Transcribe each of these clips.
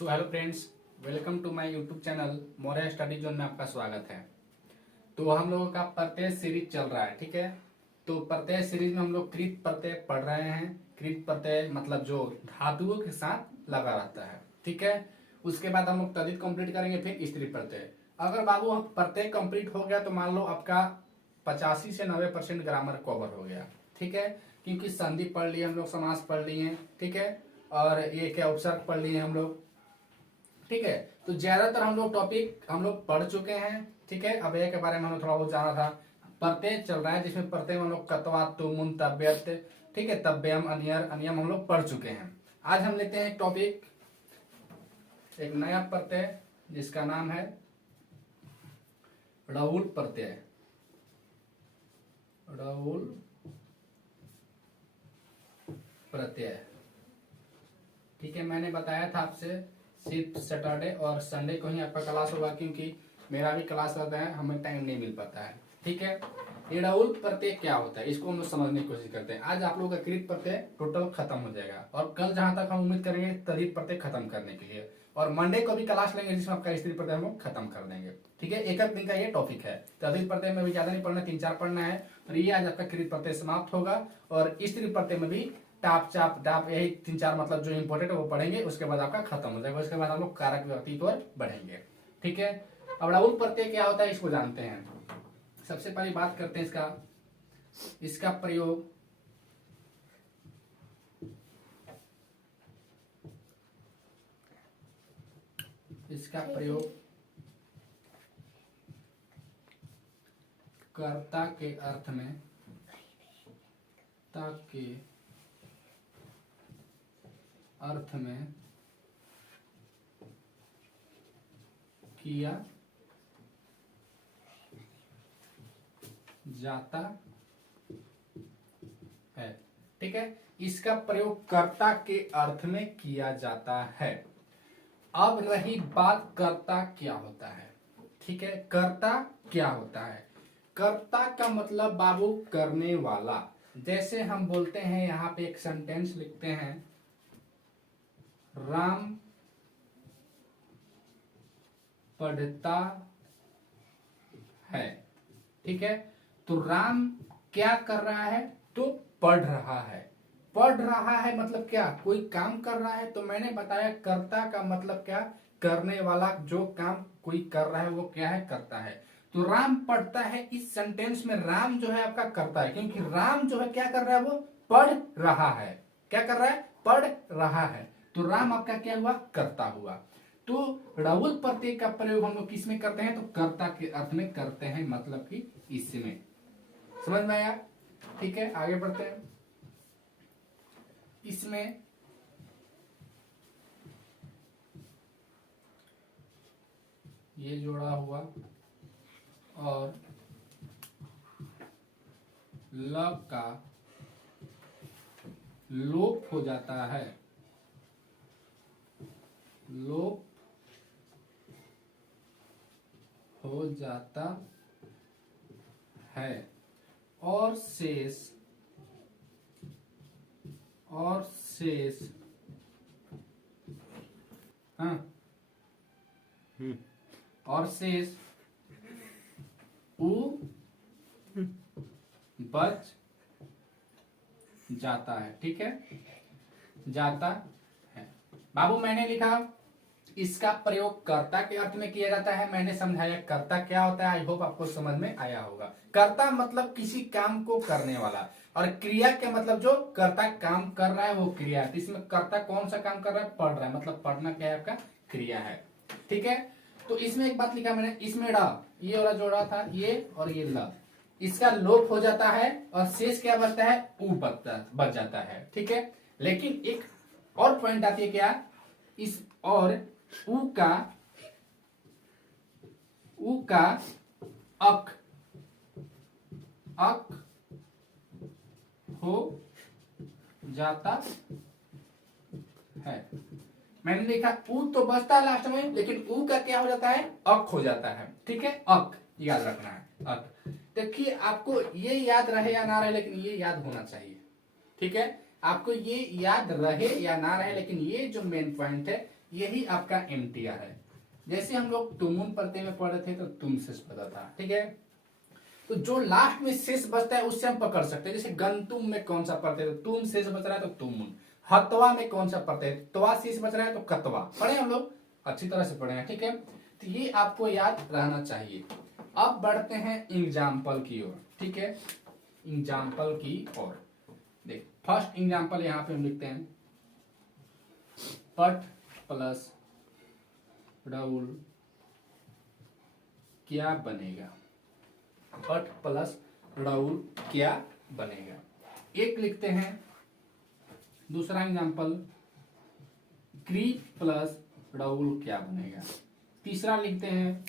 So hello friends, welcome to my YouTube channel Moriya study zone में आपका स्वागत है। तो हम लोगों का प्रत्यय सीरीज चल रहा है, ठीक है। तो प्रत्यय सीरीज में हम लोग कृत प्रत्यय पढ़ रहे हैं। कृत प्रत्यय मतलब जो धातुओं के साथ लगा रहता है, ठीक है। उसके बाद हम लोग तद्धित कंप्लीट करेंगे, फिर स्त्री प्रत्यय। अगर बाबू प्रत्यय कंप्लीट हो गया तो मान लो आपका 85 से 90% ग्रामर कवर हो गया, ठीक है। क्योंकि संधि पढ़ लिए हम लोग, समास पढ़ लिए, ठीक है। और ये क्या उपसर्ग पढ़ लिए हम लोग, ठीक है। तो ज्यादातर हम लोग टॉपिक हम लोग पढ़ चुके हैं, ठीक है। अब एक के बारे में हमें थोड़ा बहुत जाना था। प्रत्यय चल रहा है जिसमें प्रत्यय में हम लोग कत्वा तुमुन तव्यत, ठीक है, तव्यम अनियर अनियम हम लोग पढ़ चुके हैं। आज हम लेते हैं एक टॉपिक, एक नया प्रत्यय जिसका नाम है ड़उल प्रत्यय। ड़उल प्रत्यय, ठीक है। मैंने बताया था आपसे सिर्फ सैटरडे और संडे को ही आपका क्लास होगा, क्योंकि मेरा भी क्लास रहता है, हमें टाइम नहीं मिल पाता है, ठीक है। ये ड़उल प्रत्यय क्या होता है इसको हम लोग समझने की कोशिश करते हैं। आज आप लोगों का कृत प्रत्यय टोटल खत्म हो जाएगा और कल जहां तक हम उम्मीद करेंगे तद्धित प्रत्यय खत्म करने के लिए, और मंडे को भी क्लास लेंगे जिसमें आपका स्त्री प्रत्यय हम लोग खत्म कर देंगे, ठीक है। एक दिन का ये टॉपिक है। तद्धित प्रत्यय में भी ज्यादा नहीं पढ़ना, 3-4 पढ़ना है। और ये आज आपका कृत प्रत्यय समाप्त होगा, और स्त्री प्रत्यय में भी टाप चाप डाप यही 3-4 मतलब जो इंपॉर्टेंट है वो पढ़ेंगे। उसके बाद आपका खत्म हो जाएगा। उसके बाद हम लोग कारक व्यक्ति की ओर बढ़ेंगे, ठीक है। अब ड़उल प्रत्यय क्या होता है इसको जानते हैं। सबसे पहले बात करते हैं इसका प्रयोग कर्ता के अर्थ में, ताकि अर्थ में किया जाता है, ठीक है। इसका प्रयोग कर्ता के अर्थ में किया जाता है। अब रही बात कर्ता क्या होता है, ठीक है। कर्ता क्या होता है? कर्ता का मतलब बाबू करने वाला। जैसे हम बोलते हैं, यहां पे एक सेंटेंस लिखते हैं, राम पढ़ता है, ठीक है। तो राम क्या कर रहा है? तो पढ़ रहा है। पढ़ रहा है मतलब क्या? कोई काम कर रहा है। तो मैंने बताया कर्ता का मतलब क्या? करने वाला। जो काम कोई कर रहा है वो क्या है? करता है। तो राम पढ़ता है, इस सेंटेंस में राम जो है आपका करता है, क्योंकि राम जो है क्या कर रहा है? वो पढ़ रहा है। क्या कर रहा है? पढ़ रहा है। तो राम आपका क्या हुआ? करता हुआ। तो ड़उल प्रत्यय का प्रयोग हम लोग किस में करते हैं? तो कर्ता के अर्थ में करते हैं, मतलब कि इसमें। समझ में आया? ठीक है, आगे बढ़ते हैं। इसमें ये जोड़ा हुआ और ल का लोप हो जाता है। लोप हो जाता है और शेष हाँ और शेष उ बच जाता है, ठीक है। जाता है। बाबू मैंने लिखा इसका प्रयोग कर्ता के अर्थ में किया जाता है। मैंने समझाया कर्ता क्या होता है। आई होप आपको समझ में आया होगा। कर्ता मतलब किसी काम को करने वाला, और क्रिया के मतलब जो कर्ता काम कर रहा है वो क्रिया है। इसमें कर्ता कौन सा काम कर रहा है? पढ़ रहा है। मतलब पढ़ना क्या है? आपका क्रिया है, ठीक है। तो इसमें एक बात लिखा मैंने, इसमें ये वाला जोड़ा था, ये और ये ल, इसका लोप हो जाता है और शेष क्या बचता है? उ बच जाता है, ठीक है। लेकिन एक और पॉइंट आती है, क्या? इस और उ का अक हो जाता है। मैंने लिखा उ तो बचता है लास्ट में, लेकिन उ का क्या हो जाता है? अक हो जाता है, ठीक है। अक याद रखना है, अक। देखिए आपको ये याद रहे या ना रहे, लेकिन ये याद होना चाहिए, ठीक है। आपको ये याद रहे या ना रहे, लेकिन ये जो मेन पॉइंट है यही आपका एमटीआर है। जैसे हम लोग तुमुन प्रत्यय में पढ़े थे तो तुम शेष बचा था, ठीक है। तो जो लास्ट में शेष बचता है उससे हम पकड़ सकते हैं। जैसे गंतुम में कौन सा प्रत्यय, तो तुम शेष बच रहा है तो तुमुन। हतवा में कौन सा प्रत्यय, त्वा शेष बच रहा है तो कतवा। पढ़े हम लोग, अच्छी तरह से पढ़े हैं, ठीक है। तो ये आपको याद रहना चाहिए। अब बढ़ते हैं एग्जाम्पल की ओर, ठीक है। एग्जाम्पल की ओर देख, फर्स्ट एग्जाम्पल यहाँ पे हम लिखते हैं, पट प्लस राहुल क्या बनेगा। पट प्लस राहुल क्या बनेगा। एक लिखते हैं, दूसरा एग्जाम्पल क्री प्लस राहुल क्या बनेगा। तीसरा लिखते हैं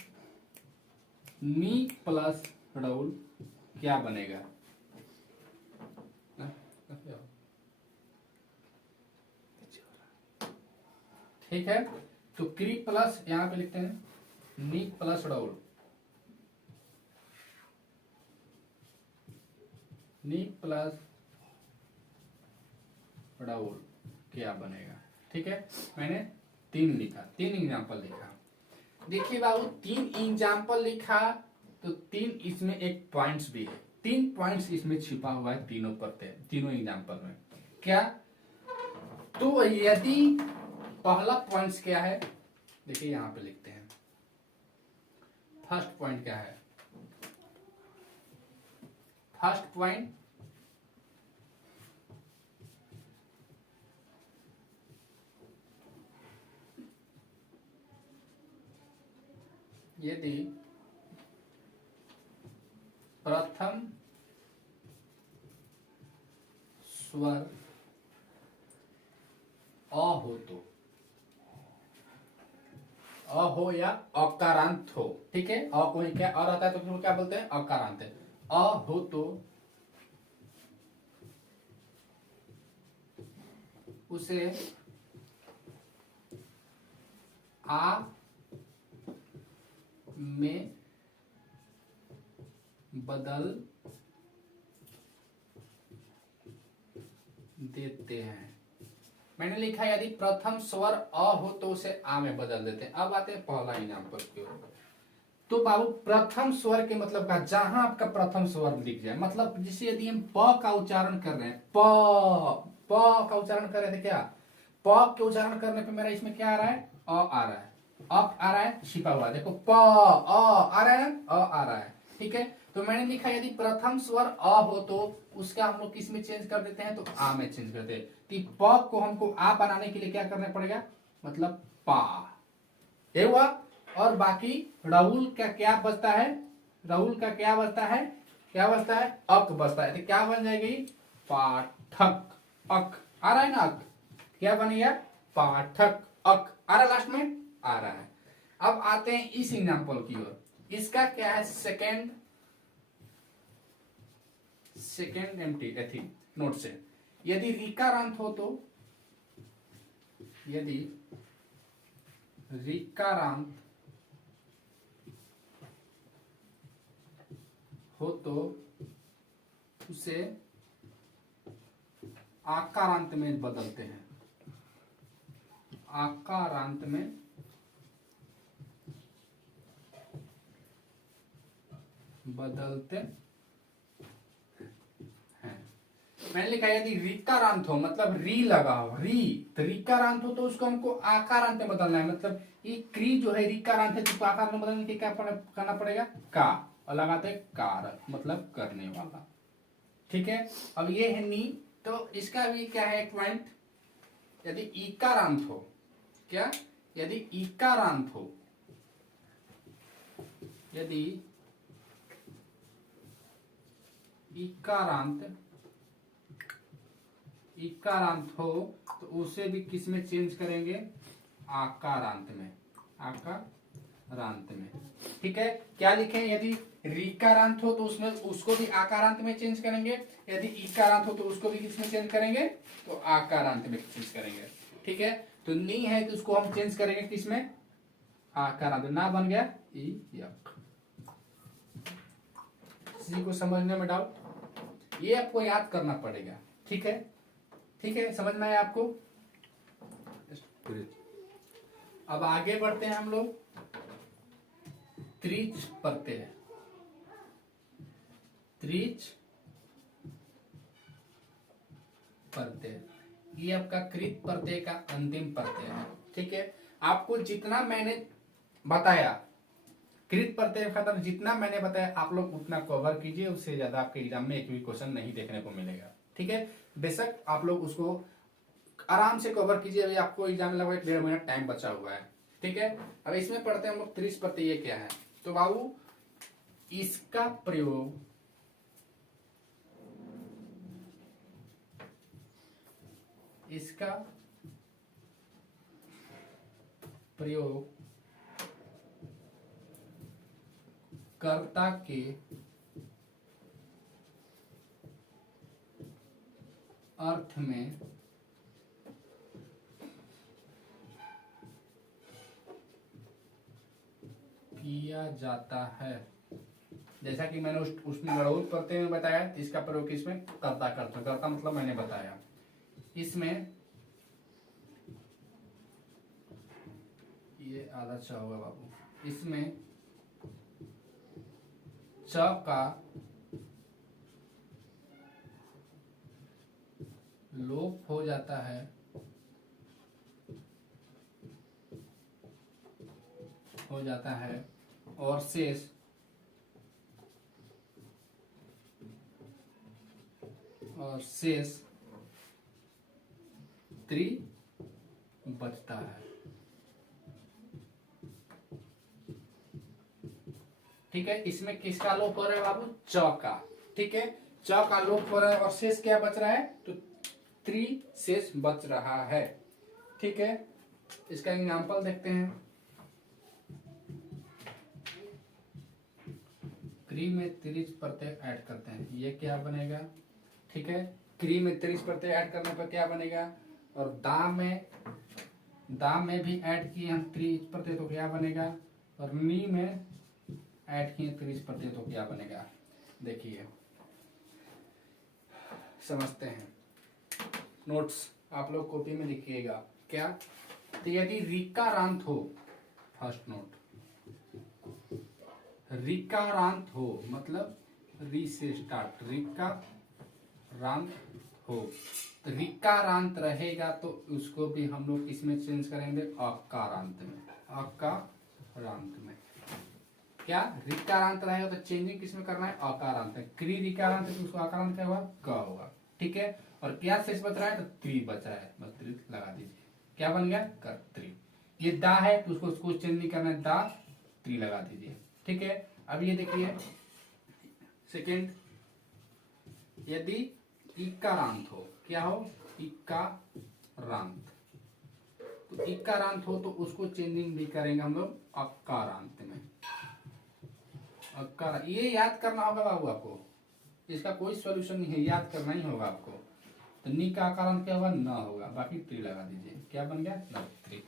नी प्लस राहुल क्या बनेगा। ठीक है, तो क्री प्लस यहां पे लिखते हैं नी प्लस राहुल, नी प्लस राहुल क्या बनेगा। ठीक है, मैंने 3 लिखा, 3 एग्जाम्पल लिखा। देखिए बाबू, 3 एग्जाम्पल लिखा तो 3 इसमें एक पॉइंट्स भी है, 3 पॉइंट्स इसमें छिपा हुआ है तीनों प्रत्यय, तीनों एग्जाम्पल में। क्या, तो यदि पहला पॉइंट्स क्या है, देखिए यहां पे लिखते हैं। फर्स्ट पॉइंट क्या है, फर्स्ट पॉइंट यदि प्रथम स्वर अ हो तो, अ हो या अकारांत हो, ठीक है। अ को ही क्या अ रहता है तो फिर क्या बोलते हैं, अकारांत है। अ हो तो उसे आ में बदल देते हैं। मैंने लिखा यदि प्रथम स्वर अ हो तो उसे आ में बदल देते हैं। अब आते हैं पहला एग्जाम्पल की ओर। तो बाबू, प्रथम स्वर के मतलब का, जहां आपका प्रथम स्वर लिख जाए, मतलब जैसे यदि हम प का उच्चारण कर रहे हैं, प का उच्चारण कर रहे थे, क्या प के उच्चारण करने पे मेरा इसमें क्या आ रहा है, अ आ रहा है, अप आ रहा है, छिपा हुआ, देखो प अ आ रहा है, अ आ रहा है, ठीक है। तो मैंने लिखा यदि प्रथम स्वर अ हो तो उसका हम लोग किस में चेंज कर देते हैं, तो आ में चेंज करते हैं। तो प को हमको आ बनाने के लिए क्या करना पड़ेगा, मतलब पा, ये हुआ। और बाकी राहुल का क्या बचता है, राहुल का क्या बचता है, क्या बचता है, अक बचता है। तो क्या बन जाएगी, पाठक, अक आ रहा है ना, अक क्या बन गया, पाठक, अक आ रहा है, लास्ट में आ रहा है। अब आते हैं इस एग्जाम्पल की ओर। इसका क्या है, सेकेंड एमटी एथी नोट से, यदि रीकारांत हो तो, यदि रीकारांत हो तो उसे आकारांत में बदलते हैं, आकारांत में बदलते हैं। मैंने लिखा यदि रीकारांत हो, मतलब री लगा हो, री, तो रीकारांत हो तो उसको हमको आकारांत में बदलना है। मतलब ये क्री जो है रीकारांत है तो आकार में बदलने के क्या करना पड़ेगा, का, और लगाते हैं कारक, मतलब करने वाला, ठीक है। अब ये है नी, तो इसका भी क्या है एक पॉइंट, यदि इकारांत हो, क्या, यदि इकारांत हो, यदि इकारांत हो तो उसे भी किस में चेंज करेंगे, आकारांत में, आकारांत में, ठीक है। क्या लिखें, यदि रीकारांत हो तो उसमें उसको भी आकारांत में चेंज करेंगे, यदि इकारांत हो तो उसको भी किस में चेंज करेंगे, तो आकारांत में चेंज करेंगे, ठीक है। तो नी है तो उसको हम चेंज करेंगे किस में, आकारांत, ना बन गया ई यक। किसी को समझने में डाउट, ये आपको याद करना पड़ेगा, ठीक है। ठीक है, समझ में आया आपको। अब आगे बढ़ते हैं हम लोग त्रिज प्रत्यय। त्रिज प्रत्यय ये आपका कृत प्रत्यय का अंतिम प्रत्यय है। ठीक है, आपको जितना मैंने बताया कृत प्रत्यय खत्म, जितना मैंने बताया आप लोग उतना कवर कीजिए, उससे ज्यादा आपके एग्जाम में एक भी क्वेश्चन नहीं देखने को मिलेगा। ठीक है, बेशक आप लोग उसको आराम से कवर कीजिए। अभी आपको एग्जाम में लगभग 1.5 मिनट टाइम बचा हुआ है। ठीक है, अब इसमें पढ़ते हैं हम लोग त्रिज प्रत्यय क्या है। तो बाबू इसका प्रयोग कर्ता के अर्थ में किया जाता है। जैसा कि मैंने उसमें लड़ौत प्रत्यय में बताया, इसका प्रयोग किसमें, कर्ता करता। कर्ता मतलब मैंने बताया। इसमें ये आधा च होगा बाबू, इसमें च का लोप हो जाता है और शेष त्रि बचता है। ठीक है, इसमें किसका लोप हो रहा है बाबू, च का। ठीक है, च का लोप हो रहा है और शेष क्या बच रहा है, तो त्रि शेष बच रहा है। ठीक है, इसका एग्जांपल देखते हैं। क्री में त्रिज प्रत्यय ऐड करते हैं, ये क्या बनेगा। ठीक है, क्री में त्रिज प्रत्यय ऐड करने पर क्या बनेगा, और दाम में भी ऐड किए हम त्रिज प्रत्यय तो क्या बनेगा, और नी में ऐड किए त्रिज प्रत्यय तो क्या बनेगा। देखिए समझते हैं, नोट्स आप लोग कॉपी में लिखिएगा। क्या, तो यदि रिकारांत हो, फर्स्ट नोट, रिकारांत हो मतलब री से स्टार्ट, रिकारांत हो, तो रिकारांत रहेगा तो उसको भी हम लोग किसमें चेंज करेंगे, अकारांत में। अकारांत में क्या, रिकारांत रहेगा तो चेंजिंग किसमें करना है, अकारांत में। क्री रिकारांत है तो उसको अकारांत क्या हुआ, क होगा। ठीक है, और क्या शेष बच रहा है, तो त्रि बच रहा है, बस त्रि लगा दीजिए, क्या बन गया, कर्त्री। ये दा है तो उसको चेंज नहीं करना है, दा त्रि लगा दीजिए। ठीक है, अब ये देखिए सेकेंड, यदि इकारांत हो, क्या हो, इकारांत, तो इकारांत हो तो उसको चेंजिंग भी करेंगे हम लोग अकारांत में। अकार, ये याद करना होगा बाबू आपको, इसका कोई सॉल्यूशन नहीं है, याद करना ही होगा आपको। तो नी का आकारांत क्या होगा, न होगा, बाकी त्रि लगा दीजिए, क्या बन गया, न त्रि।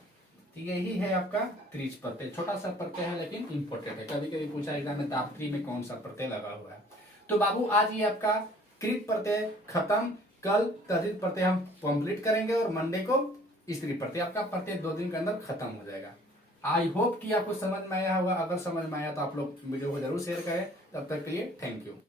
तो यही है आपका त्रिज प्रत्यय। छोटा सा प्रत्यय है लेकिन इंपॉर्टेंट है, कभी कभी पूछा एग्जाम में ताप्त्री में कौन सा प्रत्यय लगा हुआ है। तो बाबू आज ये आपका कृत प्रत्यय खत्म, कल तद्धित प्रत्यय हम कंप्लीट करेंगे और मंडे को स्त्री प्रत्यय। आपका प्रत्यय 2 दिन के अंदर खत्म हो जाएगा। आई होप कि आपको समझ में आया होगा। अगर समझ में आया तो आप लोग वीडियो को जरूर शेयर करें। तब तक के लिए थैंक यू।